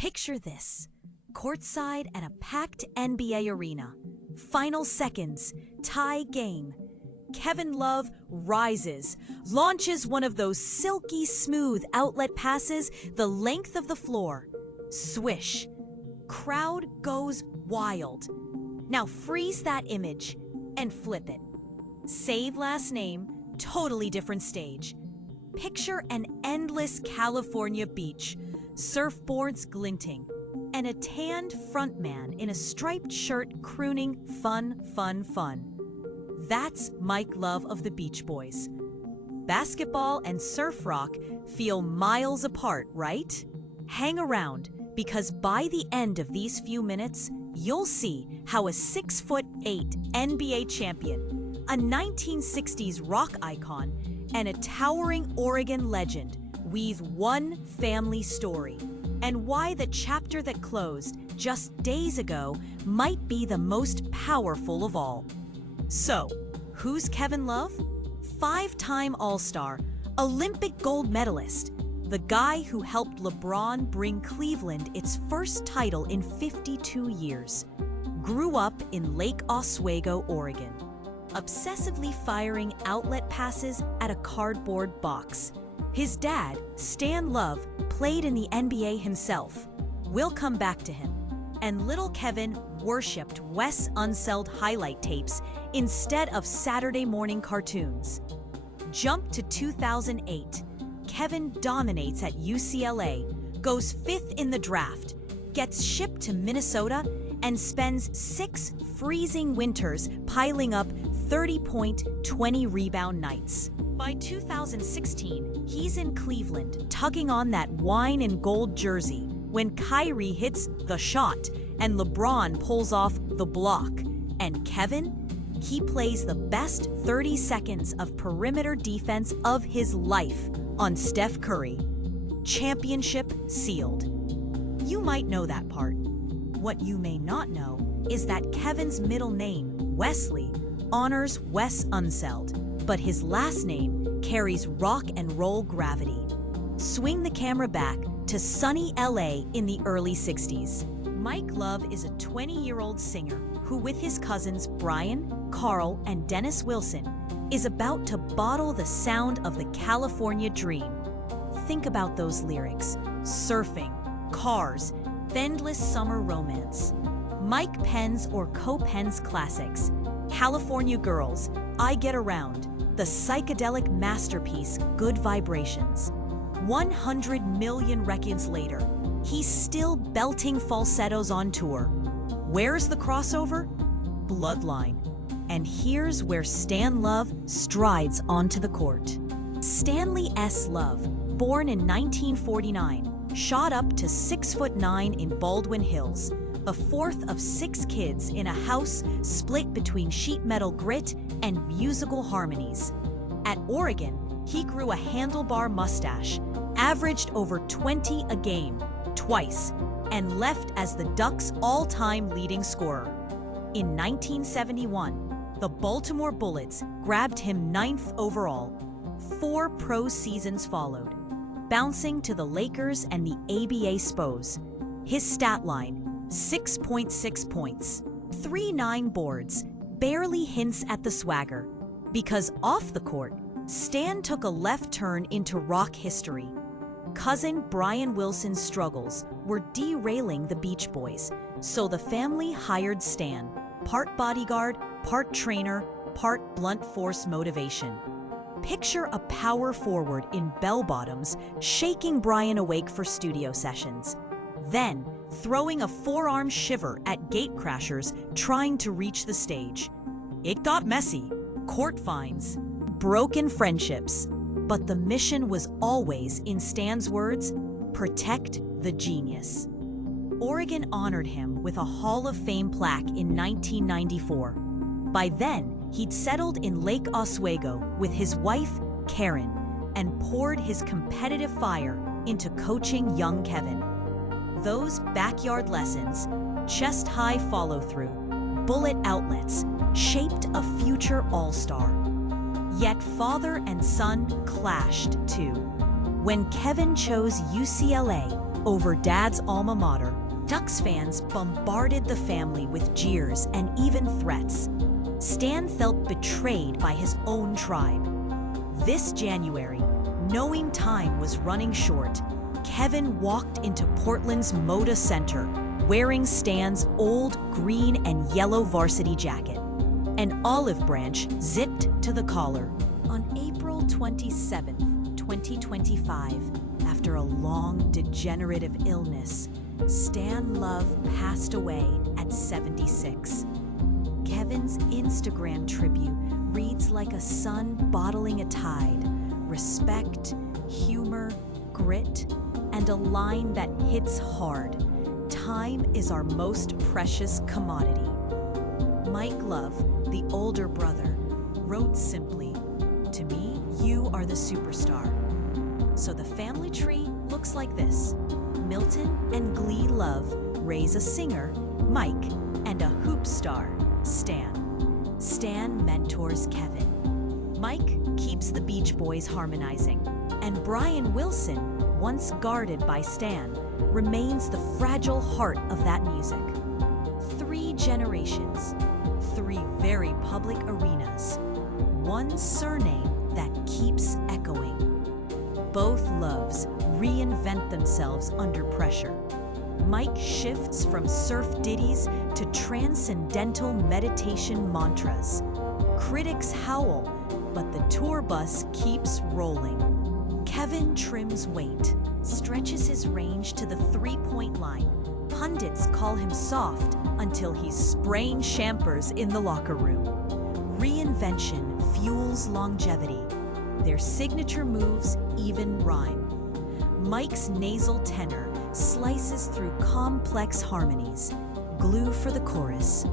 Picture this, courtside at a packed NBA arena. Final seconds, tie game. Kevin Love rises, launches one of those silky smooth outlet passes the length of the floor. Swish. Crowd goes wild. Now freeze that image and flip it. Save last name, totally different stage. Picture an endless California beach, surfboards glinting, and a tanned frontman in a striped shirt crooning fun, fun, fun. That's Mike Love of the Beach Boys. Basketball and surf rock feel miles apart, right? Hang around, because by the end of these few minutes, you'll see how a 6'8" NBA champion, a 1960s rock icon, and a towering Oregon legend weave one family story, and why the chapter that closed just days ago might be the most powerful of all. So, who's Kevin Love? Five-time All-Star, Olympic gold medalist, the guy who helped LeBron bring Cleveland its first title in 52 years. Grew up in Lake Oswego, Oregon, obsessively firing outlet passes at a cardboard box. His dad, Stan Love, played in the NBA himself. We'll come back to him. And little Kevin worshipped Wes Unseld highlight tapes instead of Saturday morning cartoons. Jump to 2008. Kevin dominates at UCLA, goes 5th in the draft, gets shipped to Minnesota, and spends 6 freezing winters piling up 30-point, 20-rebound nights. By 2016, he's in Cleveland, tugging on that wine and gold jersey when Kyrie hits the shot and LeBron pulls off the block. And Kevin? He plays the best 30 seconds of perimeter defense of his life on Steph Curry. Championship sealed. You might know that part. What you may not know is that Kevin's middle name, Wesley, honors Wes Unseld, but his last name carries rock and roll gravity. Swing the camera back to sunny LA in the early 60s. Mike Love is a 20-year-old singer who, with his cousins Brian, Carl, and Dennis Wilson, is about to bottle the sound of the California dream. Think about those lyrics: surfing, cars, endless summer romance. Mike pens or co-pens classics: California Girls, I Get Around, the psychedelic masterpiece Good Vibrations. 100 million records later, he's still belting falsettos on tour. Where's the crossover? Bloodline. And here's where Stan Love strides onto the court. Stanley S. Love, born in 1949, shot up to 6'9" in Baldwin Hills, the fourth of 6 kids in a house split between sheet metal grit and musical harmonies. At Oregon, he grew a handlebar mustache, averaged over 20 a game, twice, and left as the Ducks' all-time leading scorer. In 1971, the Baltimore Bullets grabbed him 9th overall. 4 pro seasons followed, bouncing to the Lakers and the ABA Spos. His stat line: 6.6 points, 3 boards, barely hints at the swagger. Because off the court, Stan took a left turn into rock history. Cousin Brian Wilson's struggles were derailing the Beach Boys, so the family hired Stan, part bodyguard, part trainer, part blunt force motivation. Picture a power forward in bell-bottoms shaking Brian awake for studio sessions, then throwing a forearm shiver at gatecrashers trying to reach the stage. It got messy, court fines, broken friendships, but the mission was always, in Stan's words, protect the genius. Oregon honored him with a Hall of Fame plaque in 1994. By then, he'd settled in Lake Oswego with his wife, Karen, and poured his competitive fire into coaching young Kevin. Those backyard lessons, chest-high follow-through, bullet outlets, shaped a future all-star. Yet father and son clashed too. When Kevin chose UCLA, over Dad's alma mater, Ducks fans bombarded the family with jeers and even threats. Stan felt betrayed by his own tribe. This January, knowing time was running short, Kevin walked into Portland's Moda Center wearing Stan's old green and yellow varsity jacket, an olive branch zipped to the collar. On April 27, 2025, after a long degenerative illness, Stan Love passed away at 76. Kevin's Instagram tribute reads like a sun bottling a tide: respect, humor, grit, and a line that hits hard: time is our most precious commodity. Mike Love, the older brother, wrote simply, "To me, you are the superstar." So the family tree looks like this. Milton and Glee Love raise a singer, Mike, and a hoop star, Stan. Stan mentors Kevin. Mike keeps the Beach Boys harmonizing, and Brian Wilson, once guarded by Stan, remains the fragile heart of that music. 3 generations, 3 very public arenas, one surname that keeps echoing. Both Loves reinvent themselves under pressure. Mike shifts from surf ditties to transcendental meditation mantras. Critics howl, but the tour bus keeps rolling. Kevin trims weight, stretches his range to the 3-point line. Pundits call him soft until he's spraying champers in the locker room. Reinvention fuels longevity. Their signature moves even rhyme. Mike's nasal tenor slices through complex harmonies, glue for the chorus.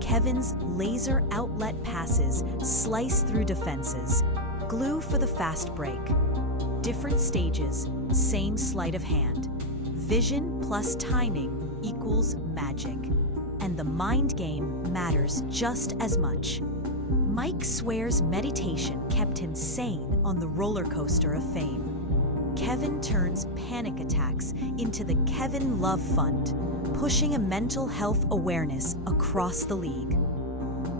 Kevin's laser outlet passes slice through defenses, glue for the fast break. Different stages, same sleight of hand. Vision plus timing equals magic. And the mind game matters just as much. Mike swears meditation kept him sane on the roller coaster of fame. Kevin turns panic attacks into the Kevin Love Fund, pushing a mental health awareness across the league.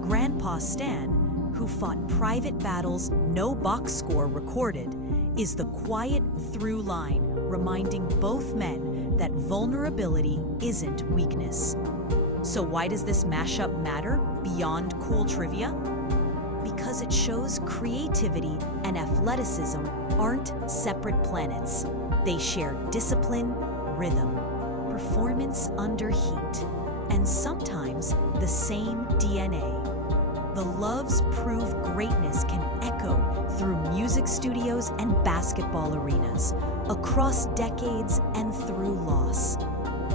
Grandpa Stan, who fought private battles no box score recorded, is the quiet through line reminding both men that vulnerability isn't weakness. So why does this mashup matter beyond cool trivia? Because it shows creativity and athleticism aren't separate planets. They share discipline, rhythm, performance under heat, and sometimes the same DNA. The Loves prove greatness can echo through music studios and basketball arenas, across decades and through loss.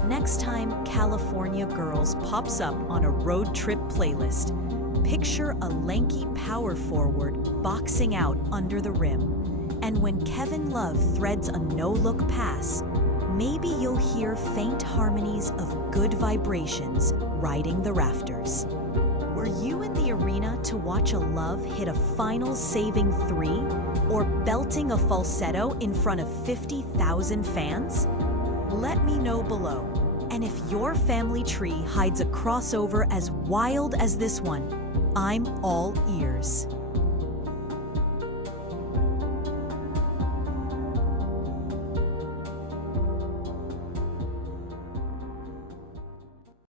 Next time California Girls pops up on a road trip playlist, picture a lanky power forward boxing out under the rim. And when Kevin Love threads a no-look pass, maybe you'll hear faint harmonies of good vibrations riding the rafters. Were you in the arena to watch a Love hit a final saving 3 or belting a falsetto in front of 50,000 fans? Let me know below. And if your family tree hides a crossover as wild as this one, I'm all ears.